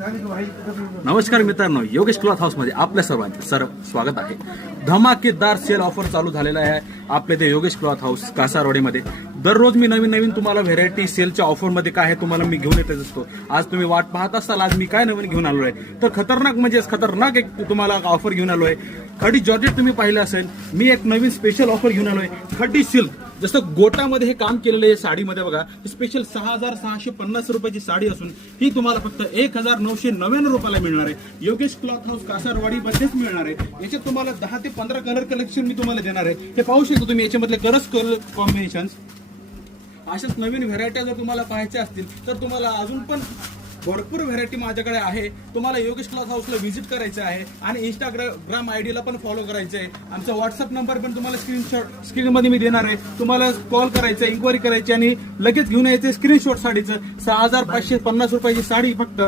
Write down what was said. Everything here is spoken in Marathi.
नमस्कार मित्रांनो, योगेश क्लॉथ हाऊस मध्ये आपल्या सर्वांचं स्वागत आहे. धमाकेदार सेल ऑफर चालू झालेला आहे आपले ते योगेश क्लॉथ हाऊस कासारवाडीमध्ये. दररोज मी नवीन तुम्हाला व्हेरायटी सेलच्या ऑफर मध्ये काय आहे तुम्हाला मी घेऊन येतच असतो. आज तुम्ही वाट पाहत असाल आज मी काय नवीन घेऊन आलो आहे, तर खतरनाक एक तुम्हाला ऑफर घेऊन आलो आहे. खडी जॉर्जेट तुम्ही पाहिलं असेल, मी एक नवीन स्पेशल ऑफर घेऊन आलोय. खडी सिल्क जसं गोटामध्ये हे काम केलेलं आहे साडीमध्ये बघा, स्पेशल 6,650 रुपयाची साडी असून ही तुम्हाला फक्त 1,999 रुपयाला मिळणार आहे. योगेश क्लॉथ हाऊस कासारवाडी मध्येच मिळणार आहे. याच्यात तुम्हाला 10 ते 15 कलर कलेक्शन मी तुम्हाला देणार आहे. हे पाहू शकता तुम्ही याच्यामधले कलर कॉम्बिनेशन. अशाच नवीन व्हेरायट्या जर तुम्हाला पाहायच्या असतील तर तुम्हाला अजून पण भरपूर व्हेरायटी माझ्याकडे आहे. तुम्हाला योगेश क्लॉथ हाऊसला व्हिजिट करायचं आहे आणि इंस्टाग्राम आयडीला पण फॉलो करायचं आहे. आमचा व्हॉट्सअप नंबर पण तुम्हाला स्क्रीनमध्ये मी देणार आहे. तुम्हाला कॉल करायचा, इन्क्वायरी करायची आणि लगेच घेऊन यायचं स्क्रीनशॉट साडीचं. 6,550 रुपयाची साडी फक्त